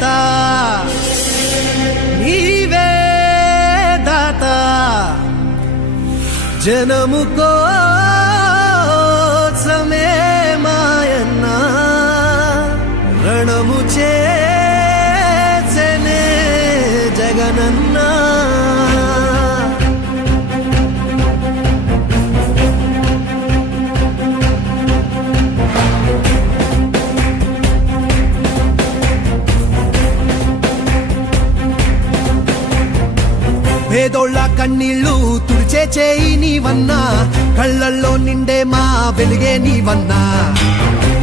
నేత నీవే దాత జనము కోసమే మాయన్న రణము చేసెనే జగనన్న పేదోళ్ళ కన్నీళ్ళు తుడిచే చేయి నీవన్నా కళ్ళల్లో నిండే మా వెలుగే నీవన్నా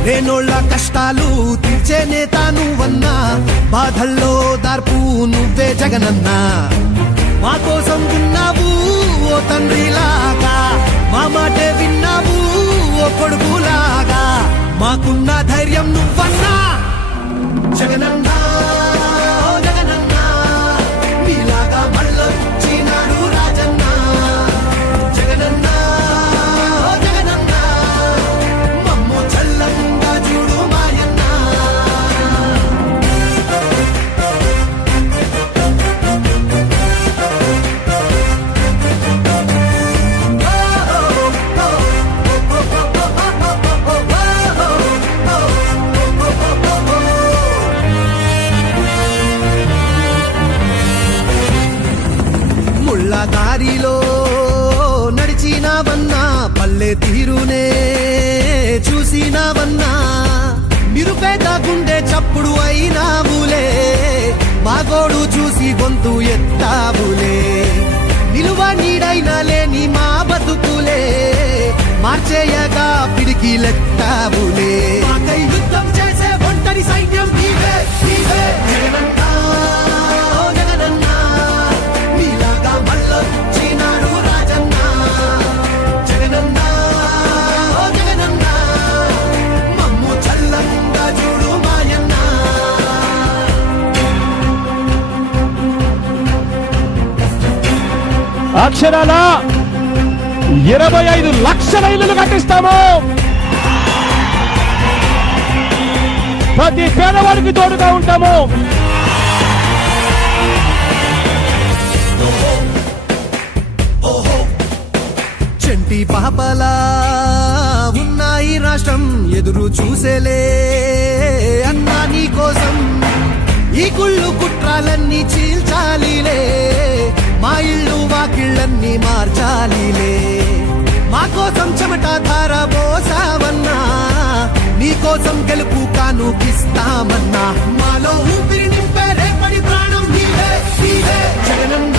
లేనోళ్ళ కష్టాలు తీర్చే నేత నువ్వన్నా బాధల్లో దార్పు నువ్వే జగనన్నా మా కోసం ఉన్నావు ఓ తండ్రిలాగా మా మాటే విన్నావు ఓ కొడుకులాగా మాకున్న ధైర్యం నువ్వన్నా జగనన్నా దారిలో నడిచినావన్నా పల్లె తీరునే చూసినావన్నా నిరుపేద గుండె చప్పుడు అయినావులే మా గోడు చూసి గొంతు ఎత్తావులే నిలువ నీడైనా లేని మా బతుకులే మార్చేయగా పిడికిలెత్తావులే యుద్ధం చేసే ఒంటరి సైన్యం నీవే నీవే అక్షరాల 25 లక్షల ఇల్లులు కట్టిస్తాము. ప్రతి పేదవాడికి తోడుగా ఉంటాము. చంటి పాపలా ఉన్నాయి రాష్ట్రం ఎదురు చూసేలే అన్నా నీ కోసం ఈ కుళ్ళు కుట్రాలన్నీ చీల్చాలిలే మా ఇళ్ళు వాకిళ్ళన్నీ మార్చాలిలే మా కోసం చెమట ధార పోసావన్నా నీ కోసం గెలుపు కానుకిస్తామన్నా మాలో ఊపిరి నింపే రేపటి ప్రాణం నీవే నీవే జగనన్న